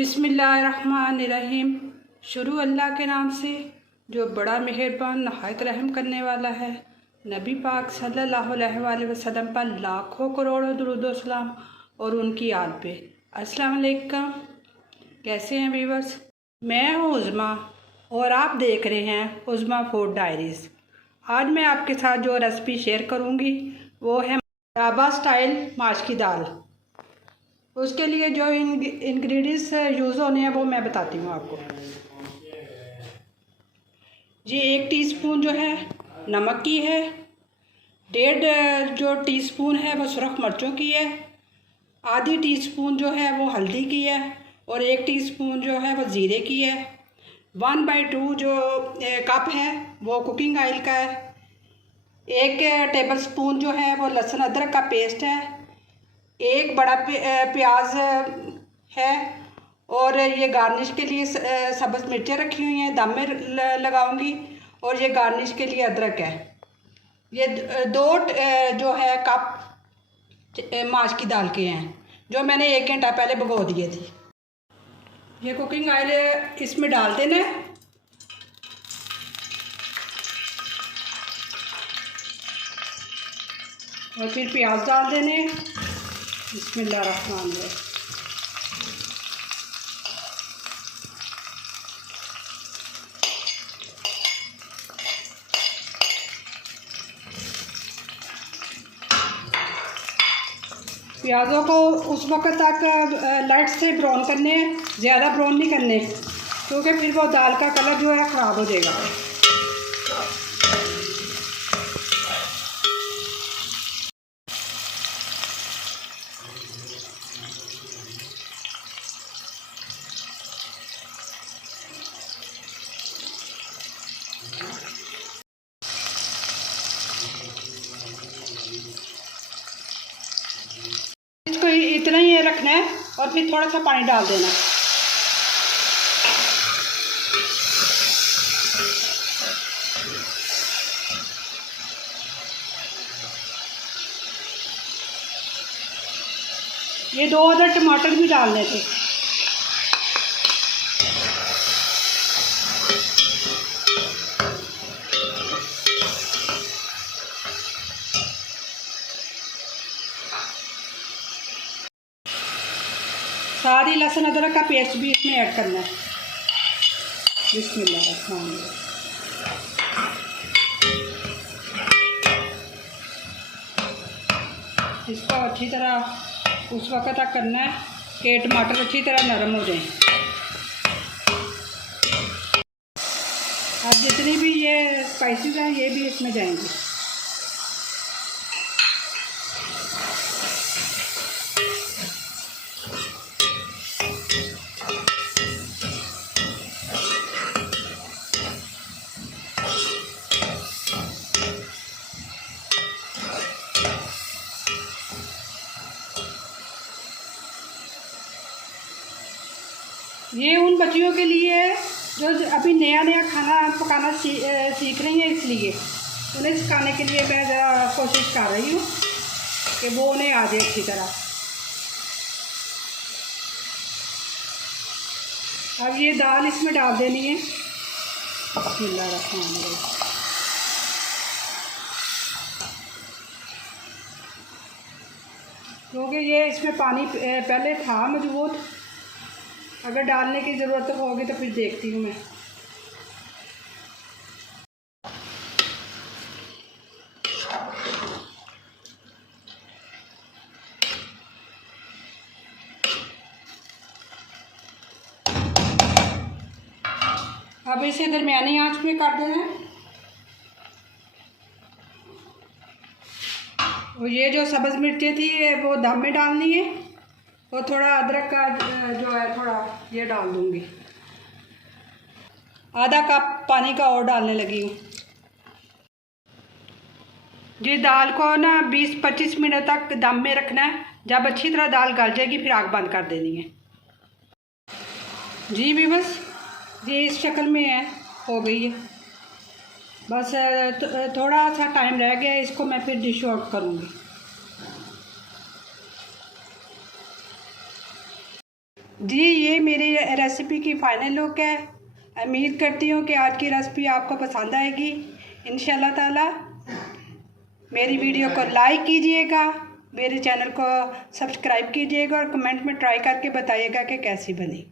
बिस्मिल्लाहिर्रहमानिर्रहीम। शुरू अल्लाह के नाम से जो बड़ा मेहरबान नहायत रहम करने वाला है। नबी पाक सल्लल्लाहु अलैहि वसल्लम पर लाखों करोड़ों दुरूद व सलाम और उनकी आल पे। अस्सलाम वालेकुम, कैसे हैं व्यूअर्स? मैं हूँ उज़्मा और आप देख रहे हैं उज़्मा फूड डायरीज़। आज मैं आपके साथ जो रेसिपी शेयर करूँगी वो है ढाबा स्टाइल माश की दाल। उसके लिए जो इंग्रेडिएंट्स यूज़ होने हैं वो मैं बताती हूँ आपको। ये 1 टीस्पून जो है नमक की है, 1.5 जो टीस्पून है वो सुरख मिर्चों की है, आधी टीस्पून जो है वो हल्दी की है और 1 टीस्पून जो है वो ज़ीरे की है। 1/2 जो कप है वो कुकिंग ऑयल का है। 1 टेबलस्पून जो है वो लहसुन अदरक का पेस्ट है। 1 बड़ा प्याज है और ये गार्निश के लिए सब्ज़ मिर्चें रखी हुई हैं, दम में लगाऊंगी। और ये गार्निश के लिए अदरक है। ये 2 जो है कप माश की दाल के हैं जो मैंने 1 घंटा पहले भिगो दिए थे। ये कुकिंग ऑयल इसमें डाल देना है। और फिर प्याज डाल देने। बिस्मिल्लाहिर्रहमानिर्रहीम। प्याज़ों को उस वक्त तक लाइट से ब्राउन करने हैं, ज़्यादा ब्राउन नहीं करने क्योंकि फिर वो दाल का कलर जो है ख़राब हो जाएगा। इसको इतना ही रखना है और फिर थोड़ा सा पानी डाल देना। ये 2 अदर टमाटर भी डालने थे। सारी लहसुन अदरक का पेस्ट भी इसमें ऐड करना है। बिस्मिल्लाहिर्रहमानिर्रहीम। इसको अच्छी तरह उस वक्त तक करना है कि टमाटर अच्छी तरह नरम हो जाएं। अब जितनी भी ये स्पाइसेस हैं ये भी इसमें जाएंगे। ये उन बच्चियों के लिए है जो अभी नया नया खाना पकाना सीख रही हैं, इसलिए उन्हें सिखाने के लिए मैं ज़रा कोशिश कर रही हूँ कि वो उन्हें आ जाए अच्छी तरह। अब ये दाल इसमें डाल देनी है। बिस्मिल्लाहिर्रहमानिर्रहीम। क्योंकि ये इसमें पानी पहले था मौजूद, अगर डालने की ज़रूरत होगी तो फिर देखती हूँ मैं। अब इसे दरमियानी आंच पे कर देना है। और ये जो सब्ज़ मिर्चें थी वो दम में डालनी है और थोड़ा अदरक का जो है थोड़ा ये डाल दूँगी। आधा कप पानी का और डालने लगी हूँ। ये दाल को ना 20-25 मिनट तक दम में रखना है। जब अच्छी तरह दाल गल जाएगी फिर आग बंद कर देनी है। जी भी बस ये इस शक्ल में है, हो गई है। बस थोड़ा सा टाइम रह गया है, इसको मैं फिर डिश आउट करूँगी। जी ये मेरी रेसिपी की फ़ाइनल लुक है। उम्मीद करती हूँ कि आज की रेसिपी आपको पसंद आएगी इंशाल्लाह ताला। मेरी वीडियो को लाइक कीजिएगा, मेरे चैनल को सब्सक्राइब कीजिएगा और कमेंट में ट्राई करके बताइएगा कि कैसी बनी।